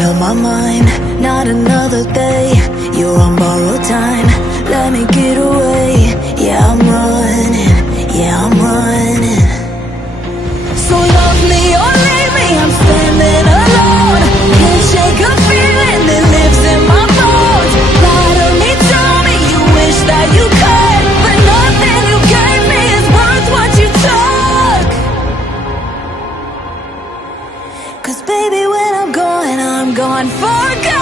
made up my mind, not another day. You're on borrowed time, let me get away. Yeah, I'm running, yeah, I'm running. So love me or leave me, I'm standing alone. Can't shake a feeling that lives in my bones. Lie to me, tell me you wish that you could, but nothing you gave me is worth what you took. Cause baby, when I'm gone for good.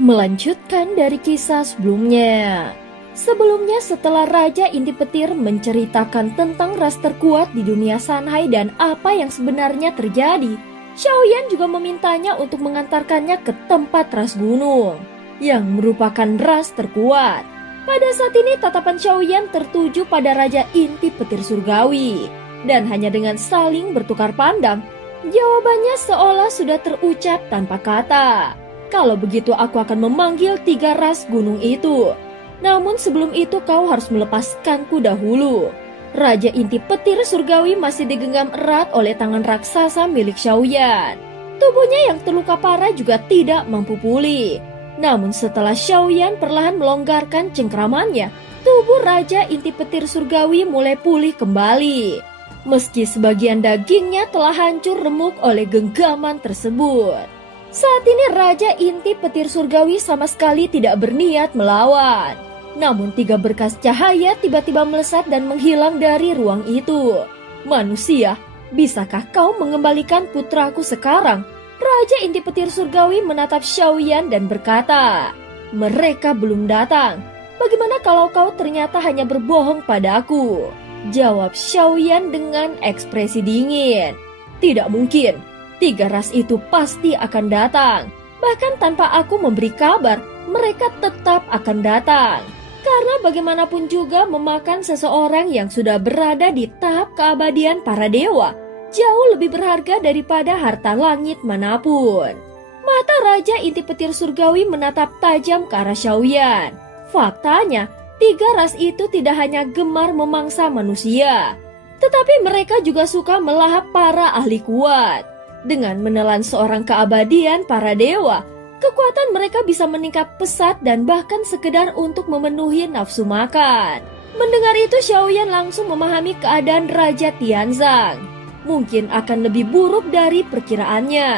Melanjutkan dari kisah sebelumnya. Sebelumnya setelah Raja Inti Petir menceritakan tentang ras terkuat di dunia Sanhai dan apa yang sebenarnya terjadi, Xiaoyan juga memintanya untuk mengantarkannya ke tempat ras gunung, yang merupakan ras terkuat. Pada saat ini tatapan Xiaoyan tertuju pada Raja Inti Petir Surgawi, dan hanya dengan saling bertukar pandang, jawabannya seolah sudah terucap tanpa kata. Kalau begitu aku akan memanggil 3 ras gunung itu. Namun sebelum itu kau harus melepaskanku dahulu. Raja Inti Petir Surgawi masih digenggam erat oleh tangan raksasa milik Xiaoyan. Tubuhnya yang terluka parah juga tidak mampu pulih. Namun setelah Xiaoyan perlahan melonggarkan cengkramannya, tubuh Raja Inti Petir Surgawi mulai pulih kembali. Meski sebagian dagingnya telah hancur remuk oleh genggaman tersebut. Saat ini Raja Inti Petir Surgawi sama sekali tidak berniat melawan. Namun 3 berkas cahaya tiba-tiba melesat dan menghilang dari ruang itu. Manusia, bisakah kau mengembalikan putraku sekarang? Raja Inti Petir Surgawi menatap Xiaoyan dan berkata, mereka belum datang. Bagaimana kalau kau ternyata hanya berbohong padaku? Jawab Xiaoyan dengan ekspresi dingin. Tidak mungkin, 3 ras itu pasti akan datang. Bahkan tanpa aku memberi kabar, mereka tetap akan datang. Karena bagaimanapun juga memakan seseorang yang sudah berada di tahap keabadian para dewa jauh lebih berharga daripada harta langit manapun. Mata Raja Inti Petir Surgawi menatap tajam ke arah Xiaoyan. Faktanya, 3 ras itu tidak hanya gemar memangsa manusia, tetapi mereka juga suka melahap para ahli kuat. Dengan menelan seorang keabadian para dewa, kekuatan mereka bisa meningkat pesat dan bahkan sekedar untuk memenuhi nafsu makan. Mendengar itu Xiaoyan langsung memahami keadaan Raja Tianzang. Mungkin akan lebih buruk dari perkiraannya.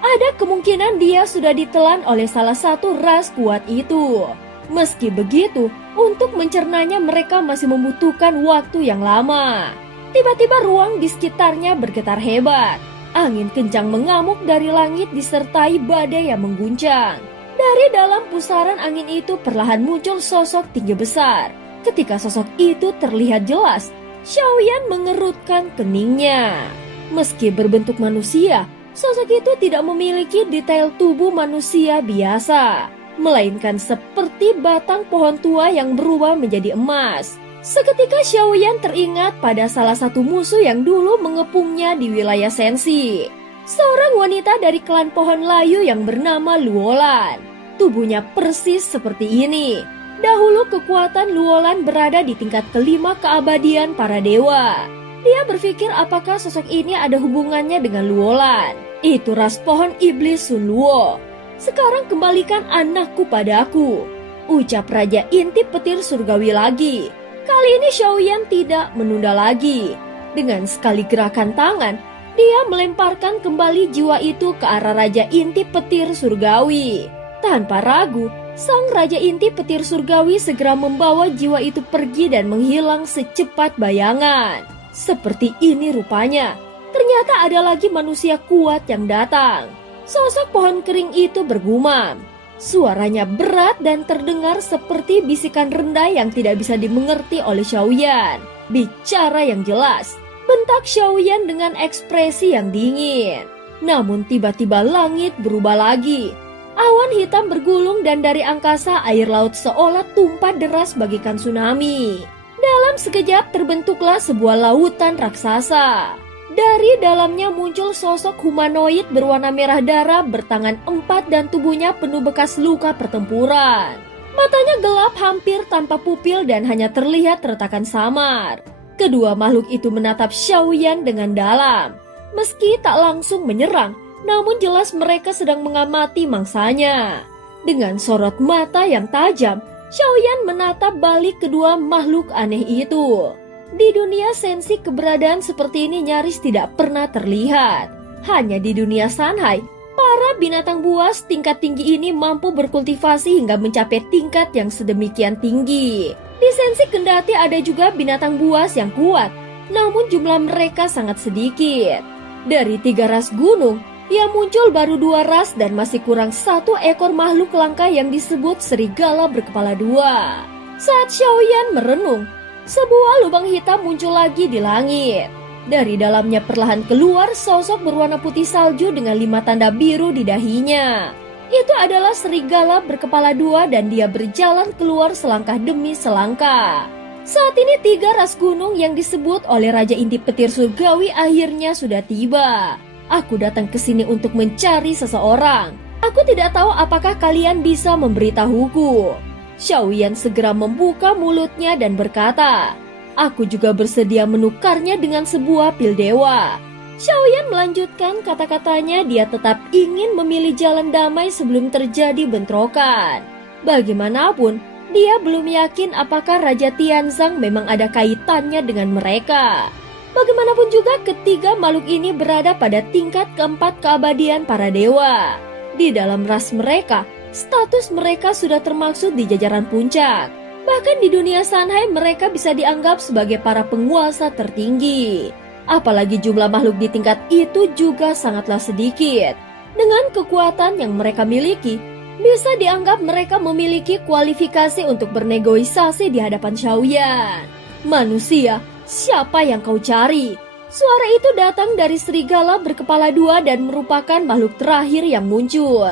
Ada kemungkinan dia sudah ditelan oleh salah satu ras kuat itu. Meski begitu, untuk mencernanya mereka masih membutuhkan waktu yang lama. Tiba-tiba ruang di sekitarnya bergetar hebat. Angin kencang mengamuk dari langit disertai badai yang mengguncang. Dari dalam pusaran angin itu perlahan muncul sosok tinggi besar. Ketika sosok itu terlihat jelas, Xiaoyan mengerutkan keningnya. Meski berbentuk manusia, sosok itu tidak memiliki detail tubuh manusia biasa, melainkan seperti batang pohon tua yang berubah menjadi emas. Seketika Xiaoyan teringat pada salah satu musuh yang dulu mengepungnya di wilayah Sensi. Seorang wanita dari klan pohon layu yang bernama Luolan. Tubuhnya persis seperti ini. Dahulu kekuatan Luolan berada di tingkat kelima keabadian para dewa. Dia berpikir apakah sosok ini ada hubungannya dengan Luolan. Itu ras pohon iblis Sun Luo. Sekarang kembalikan anakku padaku, ucap Raja Inti Petir Surgawi lagi. Kali ini Xiaoyan tidak menunda lagi. Dengan sekali gerakan tangan, dia melemparkan kembali jiwa itu ke arah Raja Inti Petir Surgawi. Tanpa ragu, sang Raja Inti Petir Surgawi segera membawa jiwa itu pergi dan menghilang secepat bayangan. Seperti ini rupanya. Ternyata ada lagi manusia kuat yang datang. Sosok pohon kering itu bergumam. Suaranya berat dan terdengar seperti bisikan rendah yang tidak bisa dimengerti oleh Xiaoyan. Bicara yang jelas, bentak Xiaoyan dengan ekspresi yang dingin. Namun tiba-tiba langit berubah lagi. Awan hitam bergulung dan dari angkasa air laut seolah tumpah deras bagaikan tsunami. Dalam sekejap terbentuklah sebuah lautan raksasa. Dari dalamnya muncul sosok humanoid berwarna merah darah bertangan 4 dan tubuhnya penuh bekas luka pertempuran. Matanya gelap hampir tanpa pupil dan hanya terlihat retakan samar. Kedua makhluk itu menatap Xiaoyan dengan dalam. Meski tak langsung menyerang, namun jelas mereka sedang mengamati mangsanya. Dengan sorot mata yang tajam, Xiaoyan menatap balik kedua makhluk aneh itu. Di dunia sensi keberadaan seperti ini nyaris tidak pernah terlihat. Hanya di dunia Sanhai, para binatang buas tingkat tinggi ini mampu berkultivasi hingga mencapai tingkat yang sedemikian tinggi. Di sensi kendati ada juga binatang buas yang kuat, namun jumlah mereka sangat sedikit. Dari 3 ras gunung, yang muncul baru 2 ras dan masih kurang 1 ekor makhluk langka yang disebut serigala berkepala 2. Saat Xiaoyan merenung, sebuah lubang hitam muncul lagi di langit. Dari dalamnya perlahan keluar sosok berwarna putih salju dengan 5 tanda biru di dahinya. Itu adalah serigala berkepala 2 dan dia berjalan keluar selangkah demi selangkah. Saat ini 3 ras gunung yang disebut oleh Raja Intip Petir Surgawi akhirnya sudah tiba. Aku datang ke sini untuk mencari seseorang. Aku tidak tahu apakah kalian bisa memberitahuku. Xiaoyan segera membuka mulutnya dan berkata, "Aku juga bersedia menukarnya dengan sebuah pil dewa." Xiaoyan melanjutkan kata-katanya, dia tetap ingin memilih jalan damai sebelum terjadi bentrokan. Bagaimanapun, dia belum yakin apakah Raja Tianzang memang ada kaitannya dengan mereka. Bagaimanapun juga ketiga makhluk ini berada pada tingkat keempat keabadian para dewa. Di dalam ras mereka, status mereka sudah termaksud di jajaran puncak. Bahkan di dunia Sanhai mereka bisa dianggap sebagai para penguasa tertinggi. Apalagi jumlah makhluk di tingkat itu juga sangatlah sedikit. Dengan kekuatan yang mereka miliki, bisa dianggap mereka memiliki kualifikasi untuk bernegosiasi di hadapan Xiaoyan. "Manusia, siapa yang kau cari?" Suara itu datang dari serigala berkepala 2 dan merupakan makhluk terakhir yang muncul.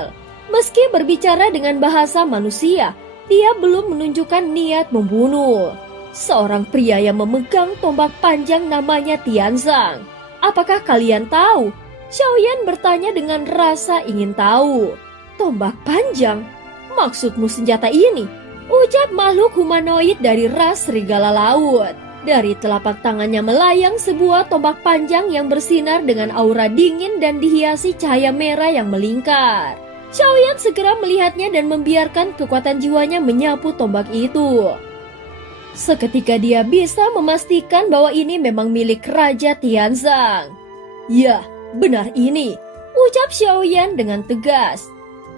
Meski berbicara dengan bahasa manusia, dia belum menunjukkan niat membunuh. Seorang pria yang memegang tombak panjang namanya Tianzang. "Apakah kalian tahu?" Xiaoyan bertanya dengan rasa ingin tahu. "Tombak panjang? Maksudmu senjata ini?" ucap makhluk humanoid dari ras serigala laut. Dari telapak tangannya melayang sebuah tombak panjang yang bersinar dengan aura dingin dan dihiasi cahaya merah yang melingkar. Xiaoyan segera melihatnya dan membiarkan kekuatan jiwanya menyapu tombak itu. Seketika dia bisa memastikan bahwa ini memang milik Raja Tianzang. "Ya, benar ini," ucap Xiaoyan dengan tegas.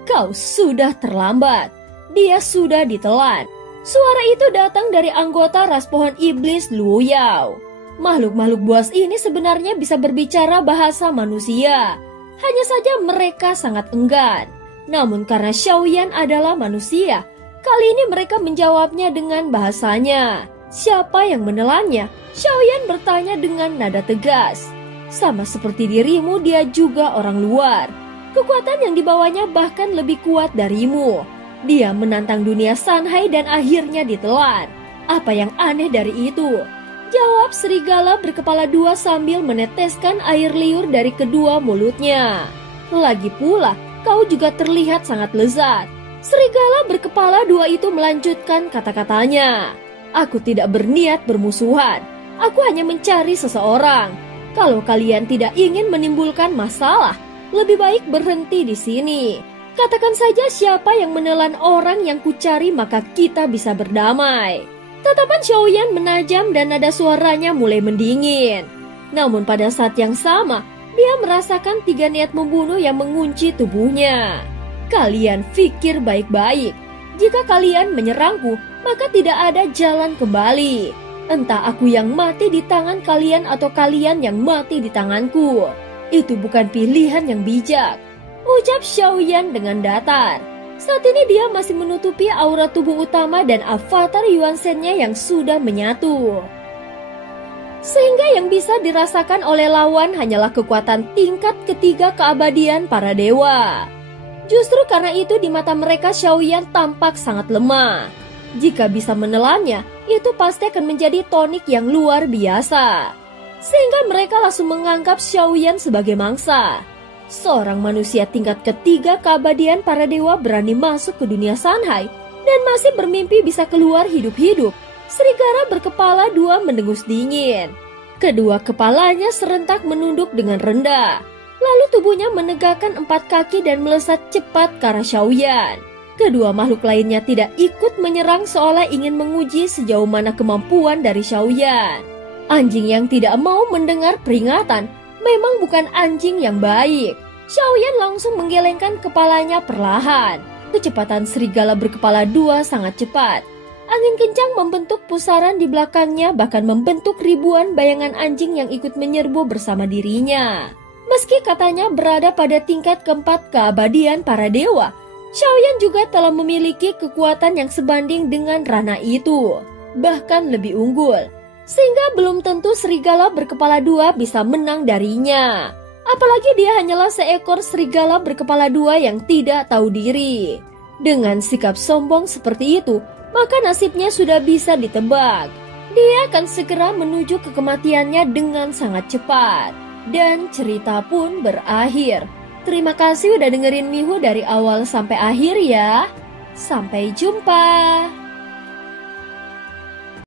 "Kau sudah terlambat. Dia sudah ditelan." Suara itu datang dari anggota ras pohon iblis Luo Yao. Makhluk-makhluk buas ini sebenarnya bisa berbicara bahasa manusia. Hanya saja mereka sangat enggan. Namun karena Xiaoyan adalah manusia, kali ini mereka menjawabnya dengan bahasanya. "Siapa yang menelannya?" Xiaoyan bertanya dengan nada tegas. "Sama seperti dirimu, dia juga orang luar. Kekuatan yang dibawanya bahkan lebih kuat darimu. Dia menantang dunia Sanhai dan akhirnya ditelan. Apa yang aneh dari itu?" jawab serigala berkepala 2 sambil meneteskan air liur dari kedua mulutnya. "Lagi pula, kau juga terlihat sangat lezat." Serigala berkepala 2 itu melanjutkan kata-katanya. "Aku tidak berniat bermusuhan. Aku hanya mencari seseorang. Kalau kalian tidak ingin menimbulkan masalah, lebih baik berhenti di sini. Katakan saja siapa yang menelan orang yang kucari, maka kita bisa berdamai." Tatapan Xiaoyan menajam dan nada suaranya mulai mendingin. Namun pada saat yang sama, dia merasakan 3 niat membunuh yang mengunci tubuhnya. "Kalian pikir baik-baik. Jika kalian menyerangku, maka tidak ada jalan kembali. Entah aku yang mati di tangan kalian atau kalian yang mati di tanganku. Itu bukan pilihan yang bijak," ucap Xiaoyan dengan datar. Saat ini dia masih menutupi aura tubuh utama dan avatar Yuan Shen-nya yang sudah menyatu. Sehingga yang bisa dirasakan oleh lawan hanyalah kekuatan tingkat ketiga keabadian para dewa. Justru karena itu di mata mereka Xiaoyan tampak sangat lemah. Jika bisa menelannya, itu pasti akan menjadi tonik yang luar biasa. sehingga mereka langsung menganggap Xiaoyan sebagai mangsa. Seorang manusia tingkat ketiga keabadian para dewa berani masuk ke dunia Sanhai dan masih bermimpi bisa keluar hidup-hidup. Serigala berkepala dua mendengus dingin. Kedua kepalanya serentak menunduk dengan rendah. Lalu tubuhnya menegakkan 4 kaki dan melesat cepat ke arah Xiaoyan. Kedua makhluk lainnya tidak ikut menyerang seolah ingin menguji sejauh mana kemampuan dari Xiaoyan. Anjing yang tidak mau mendengar peringatan memang bukan anjing yang baik. Xiaoyan langsung menggelengkan kepalanya perlahan. Kecepatan serigala berkepala dua sangat cepat. Angin kencang membentuk pusaran di belakangnya, bahkan membentuk ribuan bayangan anjing yang ikut menyerbu bersama dirinya. Meski katanya berada pada tingkat keempat keabadian para dewa, Xiaoyan juga telah memiliki kekuatan yang sebanding dengan Rana itu, bahkan lebih unggul. Sehingga belum tentu serigala berkepala dua bisa menang darinya. Apalagi dia hanyalah seekor serigala berkepala dua yang tidak tahu diri. Dengan sikap sombong seperti itu, maka nasibnya sudah bisa ditebak. Dia akan segera menuju ke kematiannya dengan sangat cepat. Dan cerita pun berakhir. Terima kasih udah dengerin Mihu dari awal sampai akhir ya. Sampai jumpa.